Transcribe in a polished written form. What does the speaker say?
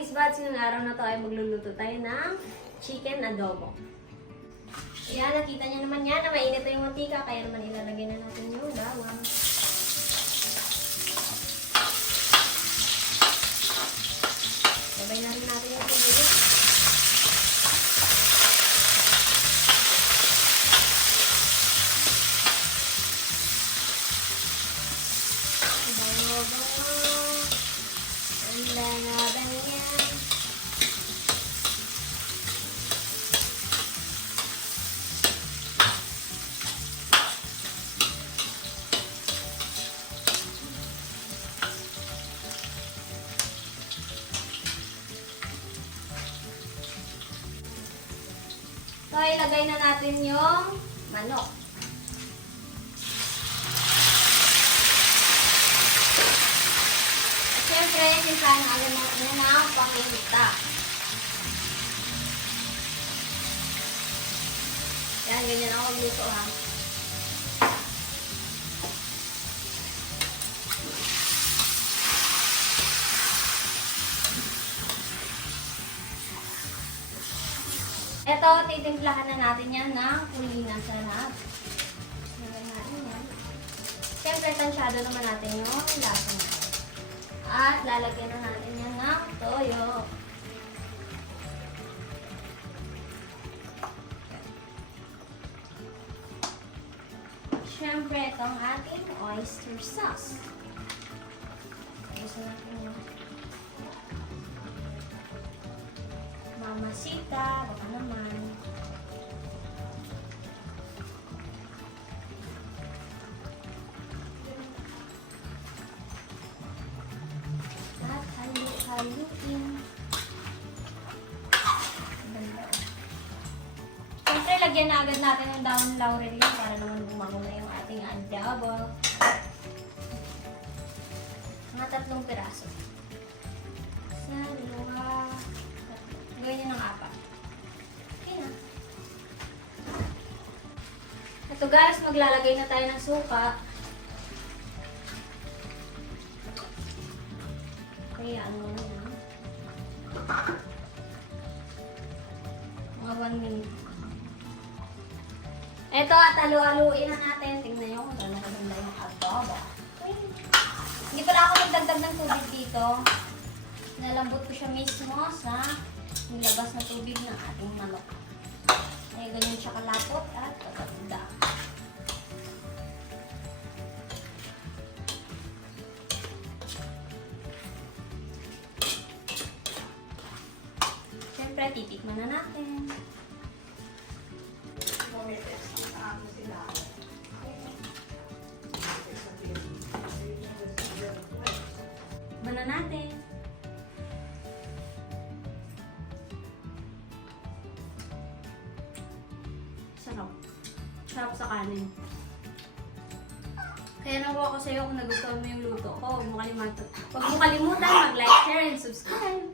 taste buds, ngayong araw na to ay magluluto tayo ng chicken adobo. Ayan, nakita niyo naman yan na mainit na yung mantika, kaya naman ilalagay na natin yung bawang. Sabay na rin natin yung sibuyas. So, ilagay na natin yung manok. At syempre, simplahan na alam natin na panginita. Yan, ganyan ako magluto ha. Ito, titimplahan na natin yan ng kulina sa lahat. Lagay natin yan. Siyempre, tansyado naman natin yung lasa na. At lalagyan na natin yan ng toyo. Siyempre, itong ating oyster sauce. Gusto natin yung Mamacita, baka naman. At halu-haluin. Siyempre, lagyan na agad natin yung daon laurel yun para naman bumango na yung ating adobo. Mga 3 piraso. Sa luha. Gawin nyo ng 4. Okay na. Ito guys, maglalagay na tayo ng suka. Kaya ano na yan. Mga 1 minute. Ito at halu-haluin na natin. Tingnan nyo kung gano'n maganda yung adobo. Hindi pala ako nagdagdag ng tubig dito. Nalambot ko siya mismo sa nilabas na tubig ng ating manok. Ay, ganyan siya kalapot at katagda. Siyempre, titikman na natin. Tikman na natin. Sarap sa kanin. Kaya nakuha ko sa'yo kung nagustuhan mo yung luto ko. Huwag mo kalimutan mag-like, share, and subscribe.